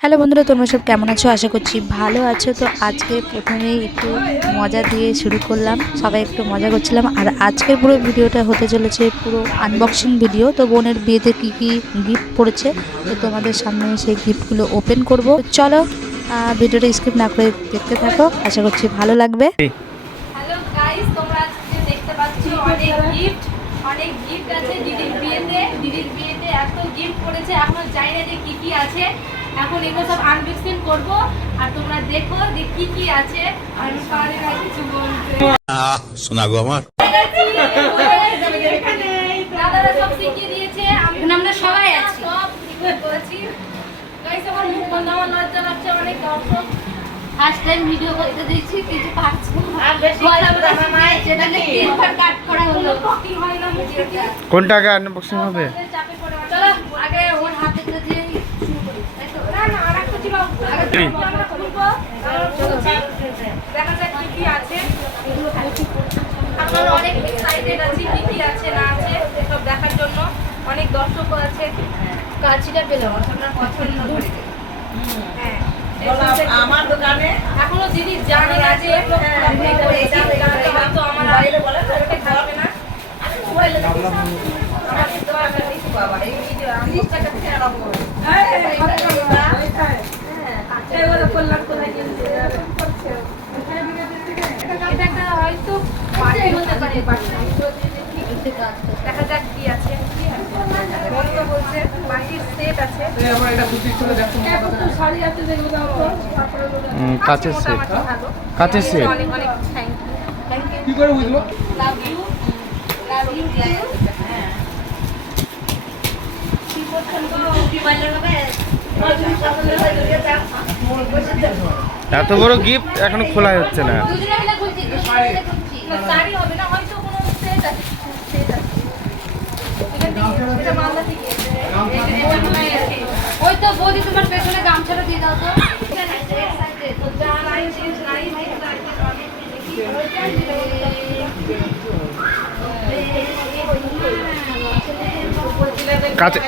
Hello বন্ধুরা, তোমরা সব কেমন আছো? আশা করছি ভালো আছো। তো আজকে প্রথমেই একটু মজা দিয়ে শুরু করলাম, সবাই একটু মজা করছিলাম। আর আজকের পুরো ভিডিওটা হতে চলেছে পুরো আনবক্সিং ভিডিও। তো বোনের বিয়েতে কি কি গিফট পড়েছে তো তোমাদের সামনে সেই গিফটগুলো ওপেন করব। চলো ভিডিওটা স্কিপ না করে দেখতে থাকো, আশা করছি ভালো লাগবে। হ্যালো গাইস, তোমরা আজকে দেখতে পাচ্ছ অনেক গিফট আছে দিদির বিয়েতে এত গিফট পড়েছে। এখনো জানি না যে কি কি আছে, এখন এগুলো সব আনবক্সিং করব। আর তোমরা দেখো যে কি কি আছে। আমি পারি না কিছু বলতে। শোনা গো আমার দাদারা সব শিখিয়ে দিয়েছে, আমরা সবাই আছি, সব শিখিয়ে করেছি। গাইস, আমার মুখ বন্ধ, আমার লজ্জা লাগছে অনেক। দর্শক ফার্স্ট টাইম ভিডিও করতে দিয়েছি, কিছু পাচ্ছি আর বেশি কথা নাই, যেটা তিনবার কাট করা হলো। টকিং হয় না ভিডিওটা। কোনটা আগে আনবক্সিং হবে? চলো আগে ওর হাতে দিয়ে শুরু করি। না না, আর একটা ছিল আগে আমরা খুলবো, দেখা যাক কি কি আছে। আপনারা অনেক এক্সাইটেড আছি কি কি আছে না আছে সব দেখার জন্য। অনেক দর্শকও আছে। কাচিটা পেলাম আপনার পছন্দ করে। হ্যাঁ, আমার দোকানে এখনো দিদি জানে না যে হয়তো আমার বাইরে বলে ওটা খাবে না। আমি মোবাইলে আমার দোকানে কিছু বাবা এই ভিডিও আমি টাকা থেকে আরম্ভ করব। হ্যাঁ আচ্ছা, এবারে করলাম কোথায় কিনছে করছে। এটা একটা হয়তো পার্টি হতে পারে, দেখা যাক কি আছে। বন্ধু বলছে বাকির সেট আছে। আমার এটা বুদ্ধি ছিল, দেখো কত শাড়ি আছে যেগুলো দাও তো, তারপরে কাচের সেট। মোটামুটি ভালো। কাচের সেট। অনেক অনেক থ্যাংক ইউ। কি করে বুঝবো? লাভ ইউ হ্যাঁ। কি করছেন গো? মোবাইলের লগে এত বড় গিফট এখনো খোলা হচ্ছে না। দুজনে মিলে খুলছি, শাড়ি হবে না হয়তো, কোনো সেট আছে, সেট আছে। এটা মালদা থেকে। ওই তো বৌদি, তোমার পেছনে গামছাটা দিয়ে দাও তো। তো যা নাই জিনিস নাই কাচে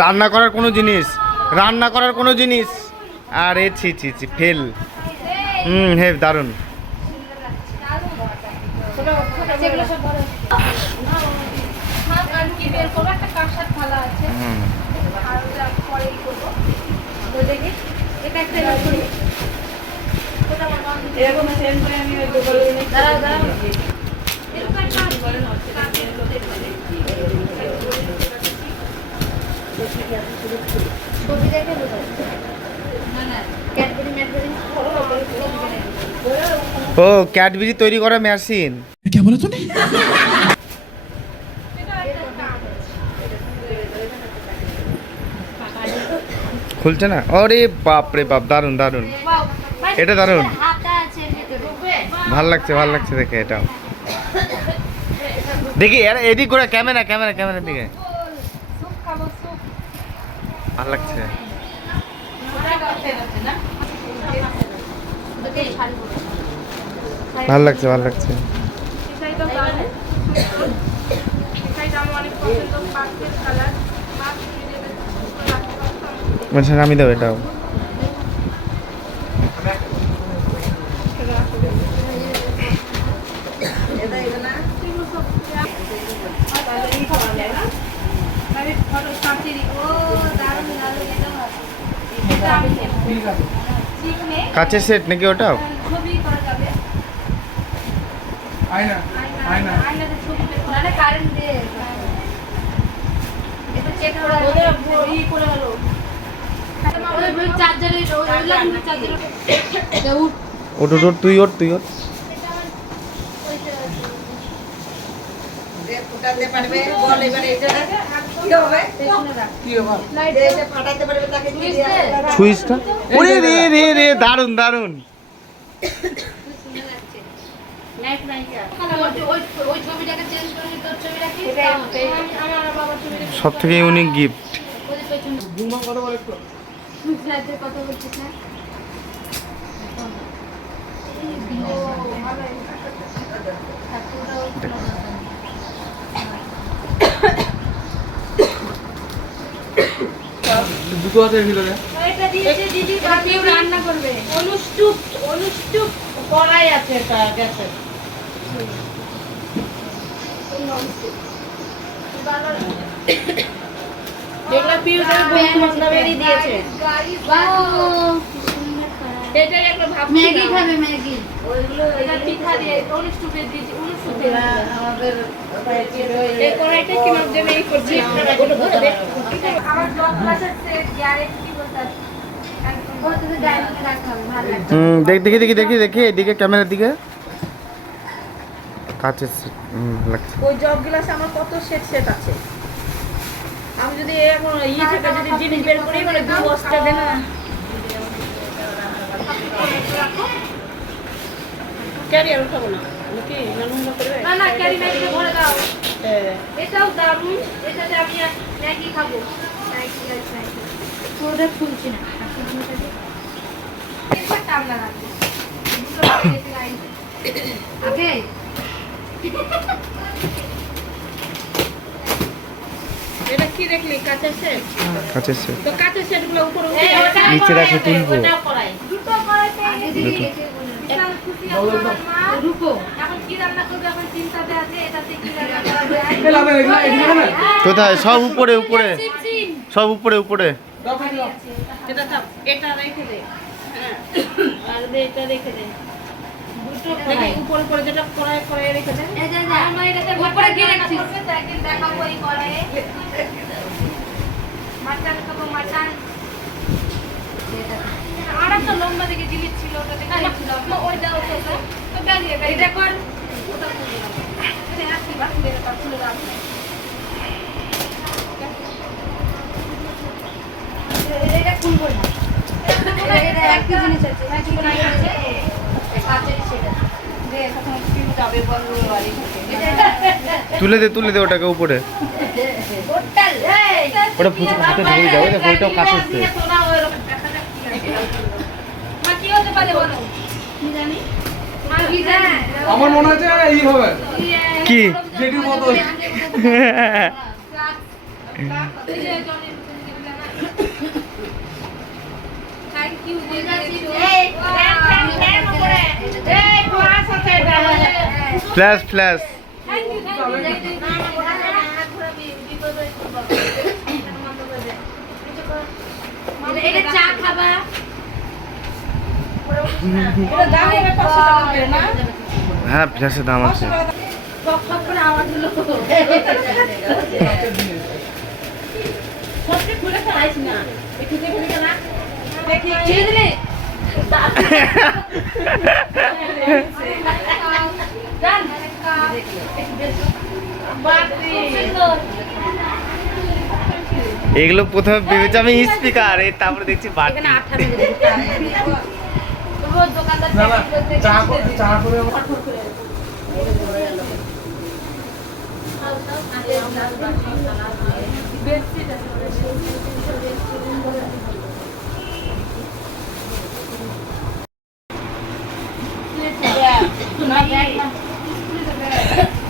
রান্না করার কোনো জিনিস আরে ছি ছি ছি ফেল। হে দারুন। যেগুলো সব বড় আর কি বের করবো, একটা কাঁসার থালা আছে। আর ওটা পরেই করবো। তো দেখি এটা একটা বের করি। ওটা আমার মা এরকম সেম করে আমি ওই বলে দিই। দাঁড়াও এরকম একটা বলে না ছবি দেখে বোঝা না ক্যাডবেরি ম্যাডবেরি ও ক্যাডবেরি তৈরি করা মেশিন। क्या बोला तूने? খুলছে না? আরে বাপ রে বাপ, দারুন দারুন। এটা দারুন, ভাল লাগছে দেখে। এটাও দেখি এদিক করে ক্যামেরার দিকে। ভাল লাগছে। ভাল লাগছে। আমি দেবো এটাও। কাচের সেট নাকি ওটাও? ছবি করা যাবে। आईना आईना আয়নাতে ছবি বের করা, কারেন্ট দিয়ে এটা চেক করা ই করে হলো। ওই চার্জারের ওইলা চার্জারের ওট তুই ওট সুইচটা। ওরে রে দারুন। সব থেকে ইউনিক গিফট। কথা বলছিস না? দুটো হাতের ভিতরে এটা দিয়েছে দিদি কেউ রান্না করবে অনুষ্টুপ কড়াই আছে এটা গ্যাসের। যেগুলো পিউদের বন্ধু বান্ধবেরই দিয়েছে। এটাই একটা ভাব। ম্যাগি খাবে ম্যাগি ওইগুলো এটা পিঠা দিয়ে অনুষ্টুপের দিয়েছে অনুষ্টুপের আমাদের এই কড়াইটা কি মাপ দেবে এই করছি আমার ব্লগ ক্লাসের সেট গ্যারেন্টি বলতে ও তো গ্যারেন্টি রাখতে হবে ভালো লাগবে দেখি এদিকে ক্যামেরার দিকে কাচের set, লাগছে। ওই জগ গ্লাস আমার কত সেট আছে। আমি যদি এখন থেকে যদি জিনিস বের করি মানে 2 বস্তা দেন না। ক্যারিয়ার উঠাবো না নাকি নানুমা করবে? না ক্যারি ম্যাগি ভরে দাও হ্যাঁ এটাও দারুণ এটাতে আমি ম্যাগি খাবো ম্যাগি পুরোটা খুলছি না একবার টামলা রাখবো দুটো পেতে লাইন ওকে এটা কি দেখলি কাঁচা সেট? কাচের set। তো কাঁচা সেটগুলো উপরে উঠে নিচে রাখে তুলবো। ওটাও করাই। দুটো করে পেয়ে গেছি বিশাল খুশি আমার মা রুকো এখন কি রান্না করবে এখন চিন্তাতে আছে এটাতে কি রান্না করা যায় এই লাভ এগুলো এগুলো না কোথায়? সব উপরে চিপচিম সব উপরে দাও খাই দাও এটা থাক, এটা রেখে দে। হ্যাঁ আর এটা রেখে দে। দুটো কড়াই উপরে যেটা কড়াই রেখে দে। এই যে আমার এটাতে উপরে কি রাখছিস তো একদিন দেখাবো এই করে মাটন খাবো মাটন আর একটা লম্বা দিকে জিনিস ছিল ওটাতে খাইছিলাম ওইটা তো গালিয়ে এটা কর ওটা করে দাও এটা আসি বাকি বের করছিল দাও এটা খুলবো না এটা একই জিনিস আছে একই জিনিস আছে কাচের সেটা দে তখন কি যাবে বন্ধ বাড়ি তুলে দে ওটাকে উপরে। টোটাল ওটা ফুচকা হাতে ধরে যাও, দেখো ওইটাও কাচের set। মা কি হতে পারে বলো কি জানি মা কি জানে আমার মনে হচ্ছে এই হবে কি? জেডির বোতল thank you flash thank you এটা চা খাবা এটা দাম হবে 500 টাকা করে না? হ্যাঁ ফ্ল্যাশের দাম আছে। টক টক করে আওয়াজ হলো। সত্যি খুলে ফেলাইছ না। একটু দেখে নিতে না। দেখি চিদলে ডান বাতি। এগুলো প্রথমে ভেবেছি আমি স্পিকার, তারপরে দেখছি বাটি। এখানে 8 টাকা দিয়ে রোজ দোকানদার না না চা করে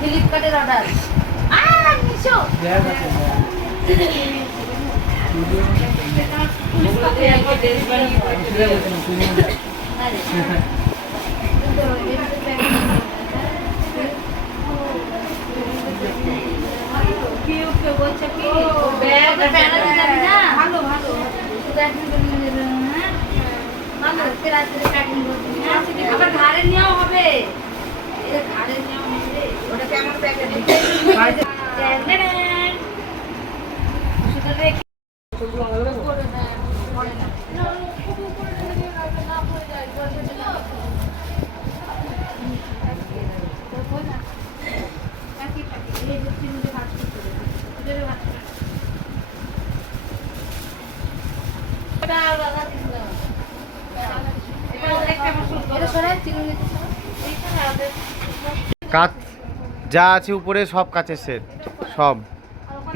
ফ্লিপকার্টের অর্ডার মিশো বলছে কি ভালো ভালো আবার ঘাড়ে নেওয়া হবে ঘাড়ে নেওয়া হবে ওটা কেমন প্যাকেট কাচ যা আছে উপরে সব কাচের সেট সব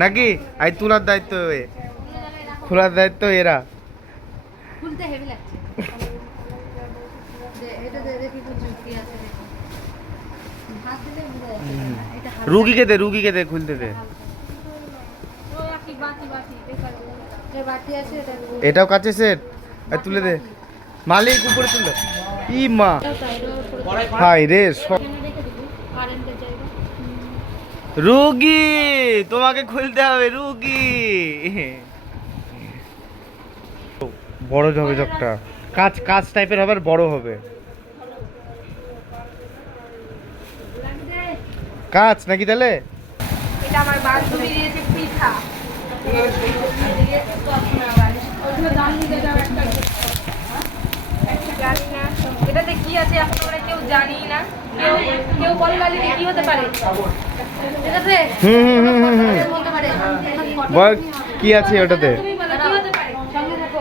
নাকি? আই তোলার দায়িত্ব খোলার দায়িত্ব এরা। খুলতে হেভি লাগছে এটা দেখি কি আছে হাত দিলে এটা রুগীকে দে খুলতে দে। বাটি আছে এটা এটাও কাছে সেট তুলে দে মালিক উপরে তুলে ই মা হাই রে কারেন্টের জায়গা রুগী তোমাকে খুলতে হবে রুগী বড় হবে জগটা কাজ কাজ টাইপের হবে আর বড় হবে কাজ নাকি তাহলে এটা আমার বান্ধবী দিয়েছে পিঠা জানি না এটাতে কি আছে এখন আমরা কেউ জানি না কেউ কেউ বলে লালি কি হতে পারে ঠিক আছে বলতে পারে বল কি আছে ওটাতে তুমি বলো কি হতে পারে সঙ্গে থাকো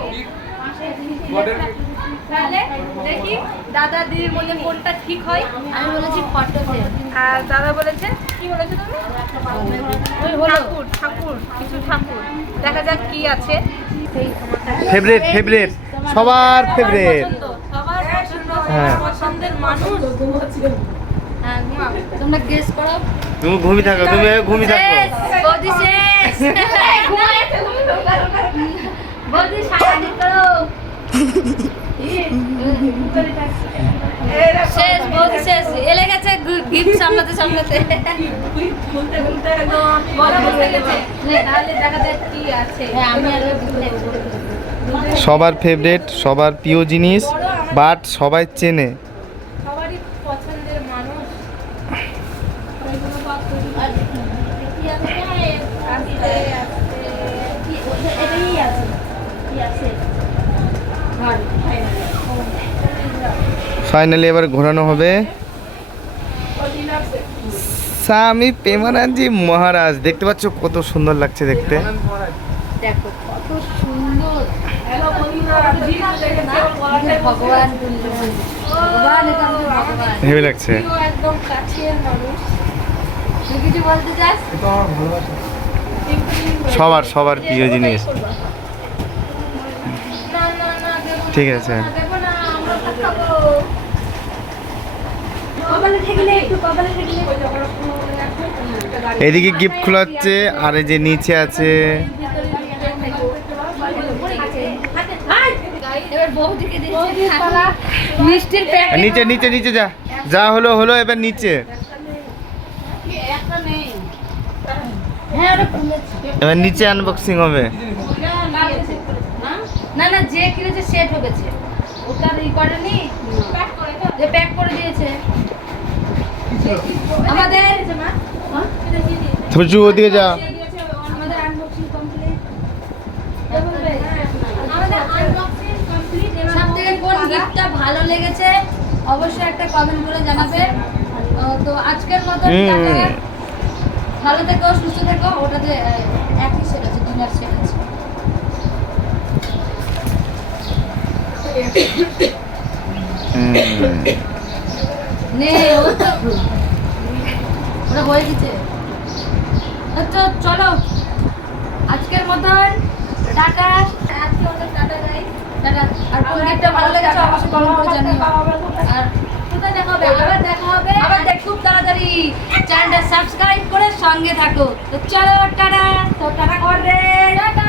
তাহলে দেখি দাদা দিদির মধ্যে কোনটা ঠিক হয় আমি বলেছি ফটো আর দাদা বলেছে কি বলেছে তুমি ঠাকুর ঠাকুর কিছু ঠাকুর দেখা যাক কি আছে ফেভারিট ফেভারিট সবার ফেভারিট সবার পছন্দ হ্যাঁ। সবার পছন্দের মানুষ হ্যাঁ তোমরা গেস করো তুমি ঘুমি থাকো তুমি ঘুমি থাকো বৌদি শেষ বৌদি সারাদিন করো শেষ বৌদি শেষ এলে গেছে গিফট সামলাতে সামলাতে বড় হয়ে গেছে তাহলে দেখা যাক কি আছে আমি আর সবার ফেভারিট সবার প্রিয় জিনিস বাট সবাই চেনে সবারই পছন্দের মানুষ ফাইনালি এবার ঘোরানো হবে স্বামী প্রেমানন্দজি মহারাজ দেখতে পাচ্ছ কত সুন্দর লাগছে দেখতে দেখো কত সুন্দর ভগবান ভগবান ভগবান এটা আমাদের ভগবান হেভি লাগছে একদম কাছের মানুষ তুই কিছু বলতে চাস এটা আমার ভালোবাসা সবার সবার প্রিয় জিনিস না না না দেবো ঠিক আছে দেবো না আমরা ভাত খাবো কপালে ঠেকলে একটু কপালে ঠেকলে এদিকে গিফট খোলা হচ্ছে আর এই যে নিচে আছে এবার বৌদিকে দিচ্ছি মিষ্টির প্যাকেট নিচে নিচে নিচে যা যা হলো হলো এবার নিচে হ্যাঁ ওটা খুলেছে এবার নিচে আনবক্সিং হবে না না যে কিনেছে সে ঠকেছে ওটা ই করেনি যে প্যাক করে দিয়েছে আমাদের থুচু ওদিকে যা আমাদের আনবক্সিং কমপ্লিট আমাদের আনবক্সিং কমপ্লিট সবথেকে কোন গিফটটা ভালো লেগেছে অবশ্যই একটা কমেন্ট করে জানাবে তো আজকের মতো টাটা। ভালো থেকো সুস্থ থেকো ওটাতে একই সেট আছে ডিনার সেট আছে নে ওটা হয়ে গেছে আচ্ছা চলো আজকের মতন টাটা আজকে অনেক টাটা গাই টাটা আর কোন গিফটটা ভালো লেগেছে অবশ্যই কমেন্ট করে জানিও আর কোথায় দেখা হবে আবার দেখা হবে আবার দেখ খুব তাড়াতাড়ি চ্যানেলটা সাবস্ক্রাইব করে সঙ্গে থাকো তো চলো টাটা তো টাটা করে টাটা